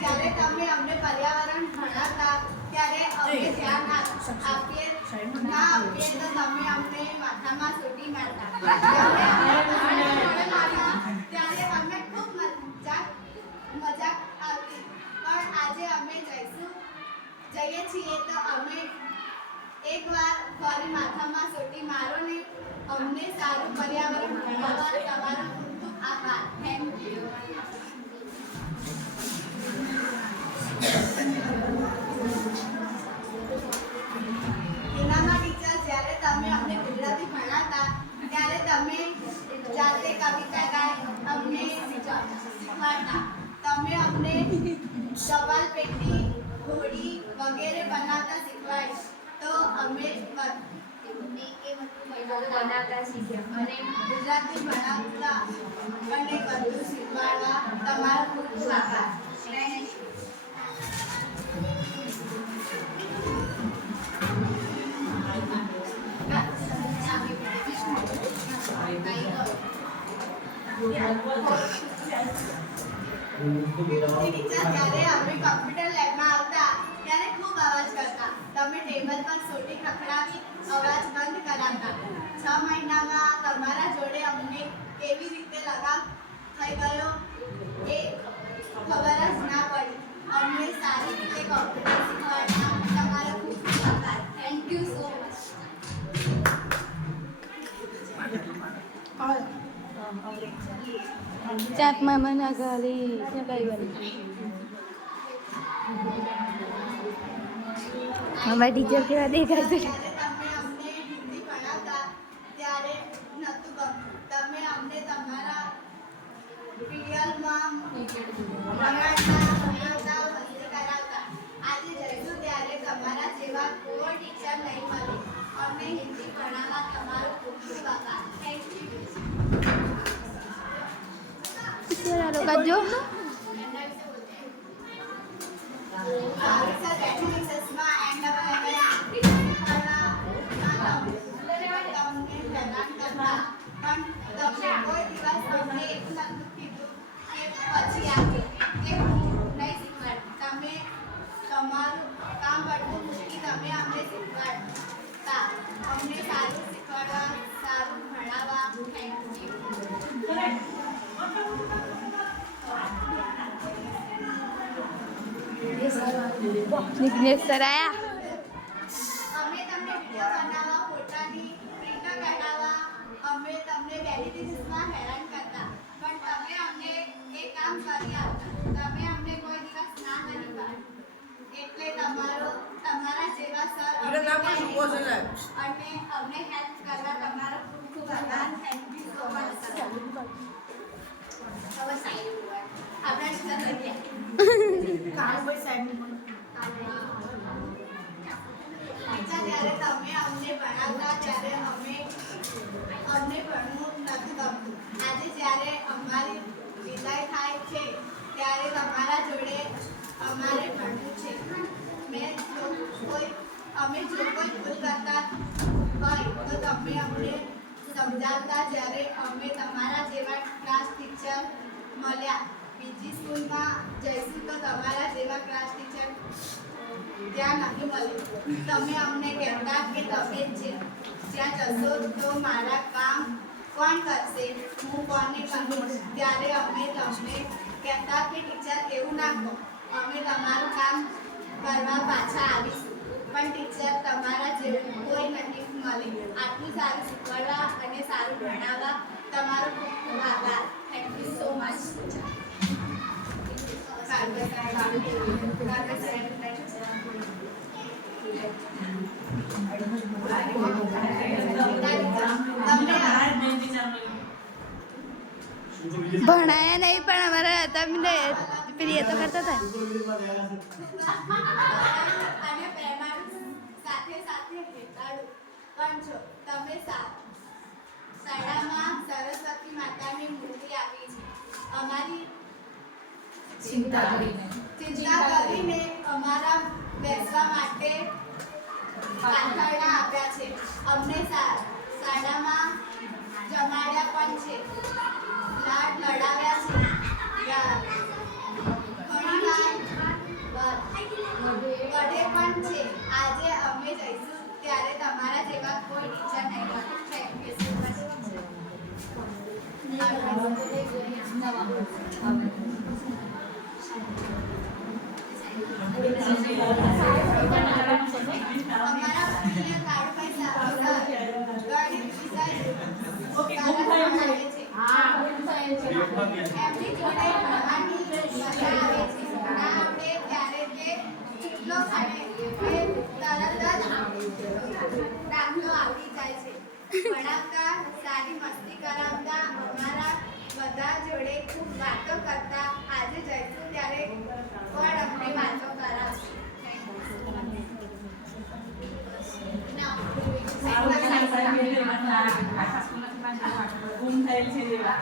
જ્યારે તમે અમને પર્યાવરણ ભણાવતા ત્યારે અમે ધ્યાન આપીએ ના આપીએ તો તમે અમને માથામાં સૂટી મારતા ત્યારે અમે ખૂબ મજાક આવતી. પણ આજે અમે જઈએ છીએ તો અમે એકવાર ફરી માથામાં સૂટી મારો ને અમને સારું પર્યાવરણ ભણાવવા તમારો ખૂબ ખૂબ આભાર. Thank you. હિનામાં ટીચર, જ્યારે તમે અમને ગુજરાતી ભણાવતા ત્યારે તમે જાતે કવિતા ગાઈ અમને શીખવાડતા. તમે અમને સવાલ પેટી, ઘોડી વગેરે બનાવતા શીખવાડી તો અમે બનાવતા શીખ્યા અને ગુજરાતી ભણાવતા અને બધું શીખવાડવા તમારો ખૂબ ખૂબ આભાર. જ્યારે અમે કમ્પ્યુટર લેબમાં આવતા ત્યારે ખૂબ અવાજ કરતા. તમે ટેબલ પર સોટી ખખડાવી અવાજ બંધ કરાવતા. 6 મહિનામાં તમારા જોડે અમને કેવી રીતે લગાવ થઈ ગયો એ ખબર જ ના પડી. અમને સારી રીતે કમ્પ્યુટર શીખવાડતા તમારો ખૂબ ખૂબ આભાર. Thank you so much. ચાક મામાના ઘરે લગાવ્યું. અમારા ટીચર કેવા દેખાય છે? તમે અમને હિન્દી ભણાવતા ત્યારે નહોતું ગમતું. તમે અમને તમારા પીરિયડમાં ભણાવતા મસ્તી કરાવતા. આજે જઈશું ત્યારે તમારા જેવા કોઈ ટીચર નહીં મળે. અમને હિન્દી ભણાવવા તમારો ખૂબ ખૂબ આભાર. Thank you. કરજો. તમારું કામ પડતું મૂકી તમે અમને શીખવાડતા. અમને સારું શીખવાડવા, સારું ભણાવવા. Thank you. વિઘ્નેશ સર આયા. અમે તમને વિડિયો બનાવવા, ફોટાની પ્રિન્ટ કઢાવવા, અમે તમને વેલિડિટીસમાં હેરાન કરતા. પણ તમે અમને એ કામ કરી આપતા. તમે અમને કોઈ દિવસ ના નહીં પાડી. એટલે તમારા જેવા સર અને અમને હેલ્પ કરવા તમારો ખૂબ ખૂબ આભાર. Thank you so much sir. હવે સાઈડ ઉપર આપણે જ્યારે તમે અમને ભણાવતા ત્યારે અમને ભણવું નથી ગમતું. આજે જ્યારે અમારી વિદાય થાય છે ત્યારે તમારા જોડે અમારે ભણવું છે. અમે જો કોઈ ભૂલ કરતા હોય તો તમે અમને સમજાવતા. જ્યારે અમે તમારા જેવા ક્લાસ ટીચર મળ્યા. બીજી સ્કૂલમાં જઈશું તો તમારા જેવા ક્લાસ ટીચર ત્યાં નહીં મળે. તમે અમને કહેતા કે તમે જ્યાં જશો તો મારા કામ કોણ કરશે, હું કોને કહીશ. ત્યારે અમે તમને કહેતા કે ટીચર એવું ના કહો, અમે તમારું કામ કરવા પાછા આવીશું. પણ ટીચર તમારા જેવું કોઈ નહીં મળે. આટલું સારું શીખવાડવા અને સારું ભણાવવા તમારો ખૂબ ખૂબ આભાર. Thank you so much. ભણાયા નહીં પણ અમારા તમને પેલી એ તો કરતા હતા. અને પ્રેમાળ સાથે સાથે હેતાળું પણ છો. તમે શાળામાં સરસ્વતી માતાની મૂર્તિ આપી છે. અમારી ચિંતા કરીને અમારા બેસવા માટે પાંથરણા આપ્યા છે. અમને શાળામાં જમાડ્યા પણ છે. એમની જોડે ભણવાની મજા આવે છે. ના આવડે ત્યારે તે ચૂંટલો ખાને તરત જ દાખલો આવડી જાય છે. ભણાવતા, સારી મસ્તી કરાવતા, અમારા બધા જોડે ખૂબ વાતો કરતા. આજે જઈશું ત્યારે પણ અમને વાતો કરાવશે. સારું સાહેબ આખા સ્કૂલમાંથી પાછા ગુમ થયેલ છે જેવા